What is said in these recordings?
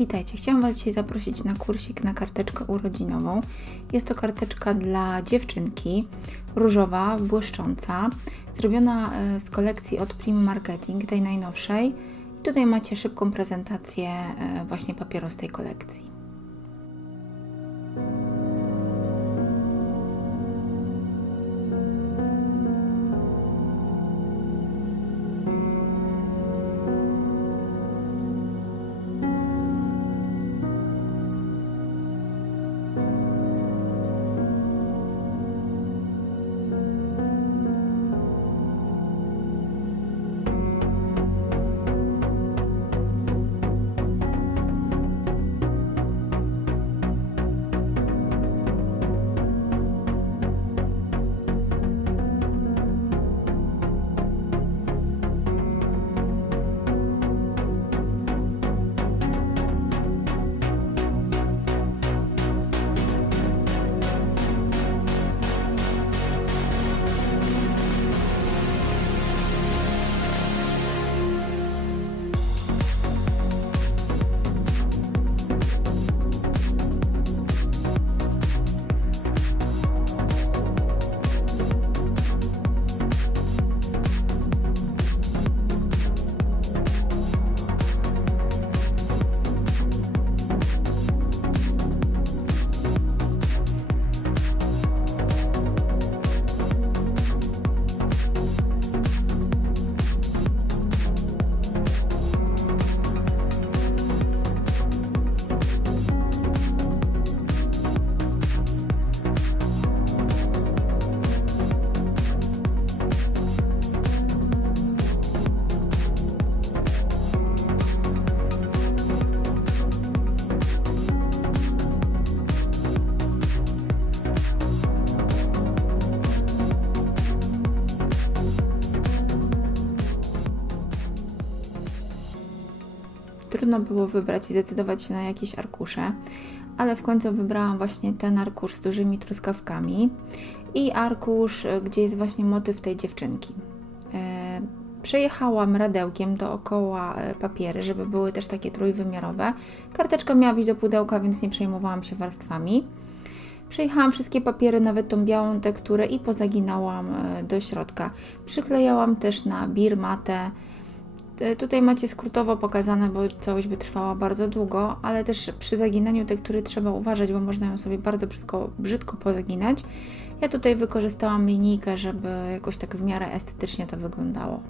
Witajcie, chciałam Was dzisiaj zaprosić na kursik na karteczkę urodzinową. Jest to karteczka dla dziewczynki, różowa, błyszcząca, zrobiona e, z kolekcji od Prim Marketing, tej najnowszej. I tutaj macie szybką prezentację e, właśnie papieru z tej kolekcji. Trudno było wybrać i zdecydować się na jakieś arkusze, ale w końcu wybrałam właśnie ten arkusz z dużymi truskawkami i arkusz, gdzie jest właśnie motyw tej dziewczynki. E, Przejechałam radełkiem dookoła e, papiery, żeby były też takie trójwymiarowe. Karteczka miała być do pudełka, więc nie przejmowałam się warstwami. Przejechałam wszystkie papiery, nawet tą białą tekturę i pozaginałam e, do środka. Przyklejałam też na birmatę. E, Tutaj macie skrótowo pokazane, bo całość by trwała bardzo długo, ale też przy zaginaniu tektury trzeba uważać, bo można ją sobie bardzo brzydko, brzydko pozaginać. Ja tutaj wykorzystałam linijkę, żeby jakoś tak w miarę estetycznie to wyglądało.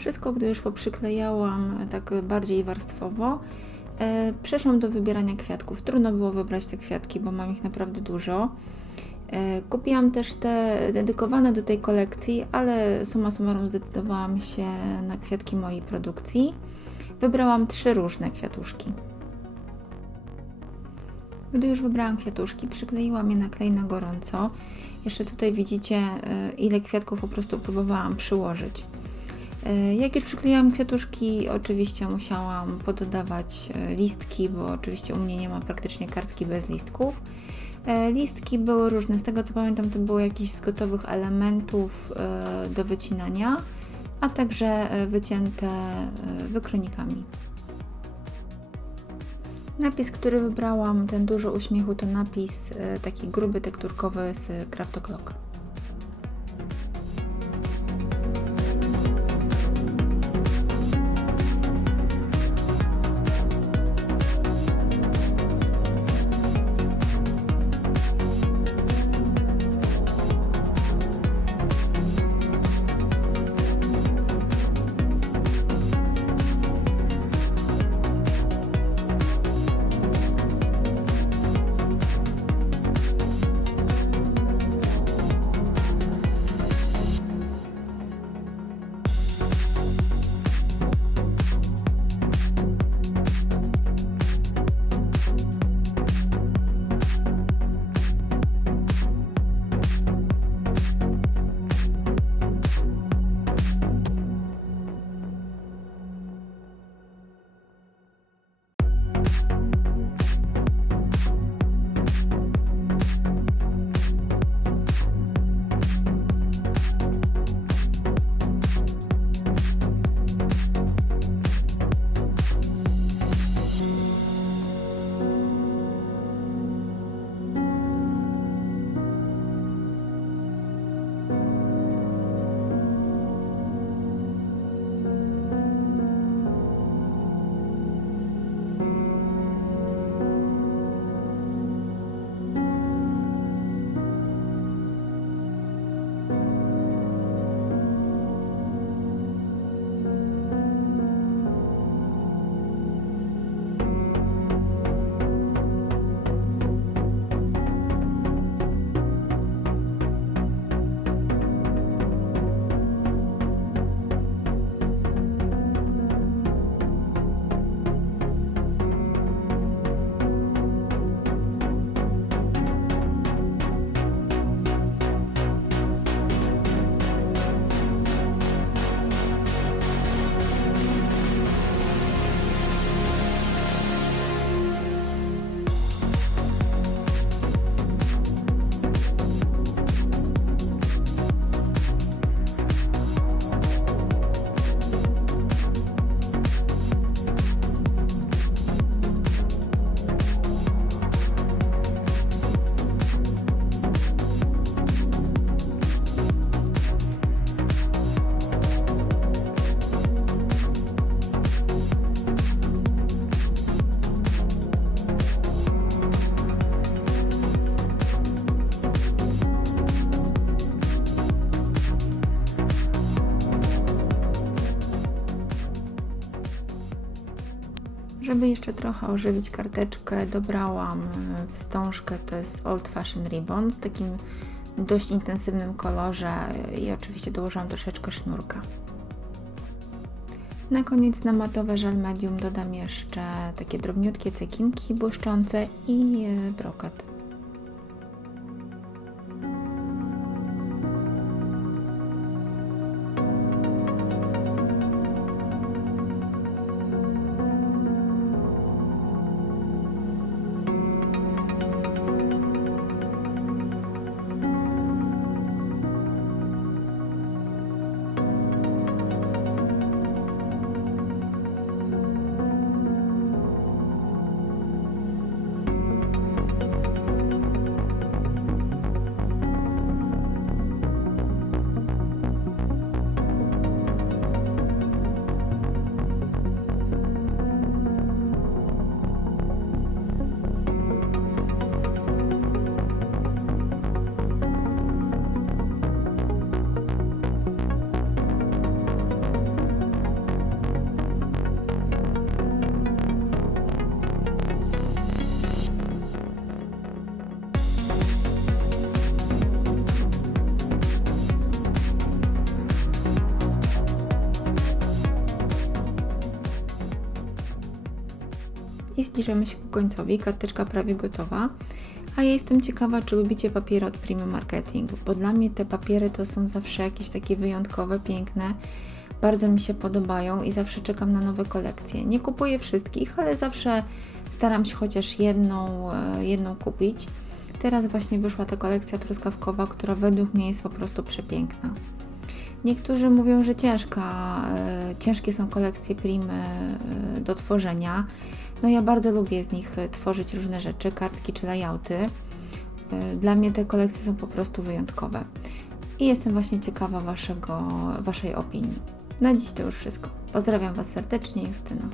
Wszystko, gdy już poprzyklejałam tak bardziej warstwowo, e, przeszłam do wybierania kwiatków. Trudno było wybrać te kwiatki, bo mam ich naprawdę dużo. E, Kupiłam też te dedykowane do tej kolekcji, ale summa summarum zdecydowałam się na kwiatki mojej produkcji. Wybrałam trzy różne kwiatuszki. Gdy już wybrałam kwiatuszki, przykleiłam je na klej na gorąco. Jeszcze tutaj widzicie, e, ile kwiatków po prostu próbowałam przyłożyć. E, Jak już przykleiłam kwiatuszki, oczywiście musiałam poddawać e, listki, bo oczywiście u mnie nie ma praktycznie kartki bez listków. E, Listki były różne, z tego co pamiętam, to było jakieś z gotowych elementów do wycinania, a także wycięte wykronikami. Napis, który wybrałam, ten dużo uśmiechu, to napis taki gruby, tekturkowy z Craft O'Clock. Żeby jeszcze trochę ożywić karteczkę, dobrałam e, wstążkę, to jest Old Fashion Ribbon w takim dość intensywnym kolorze i oczywiście dołożyłam troszeczkę sznurka. Na koniec na matowe żel medium dodam jeszcze takie drobniutkie cekinki błyszczące i e, brokat. Zbliżamy się ku końcowi. Karteczka prawie gotowa. A ja jestem ciekawa, czy lubicie papiery od Primy Marketing, bo dla mnie te papiery to są zawsze jakieś takie wyjątkowe, piękne. Bardzo mi się podobają i zawsze czekam na nowe kolekcje. Nie kupuję wszystkich, ale zawsze staram się chociaż jedną, e, jedną kupić. Teraz właśnie wyszła ta kolekcja truskawkowa, która według mnie jest po prostu przepiękna. Niektórzy mówią, że ciężka, e, ciężkie są kolekcje Primy e, do tworzenia. No ja bardzo lubię z nich e, tworzyć różne rzeczy, kartki czy layouty. E, Dla mnie te kolekcje są po prostu wyjątkowe. I jestem właśnie ciekawa waszego, Waszej opinii. Na dziś to już wszystko. Pozdrawiam Was serdecznie, Justyna.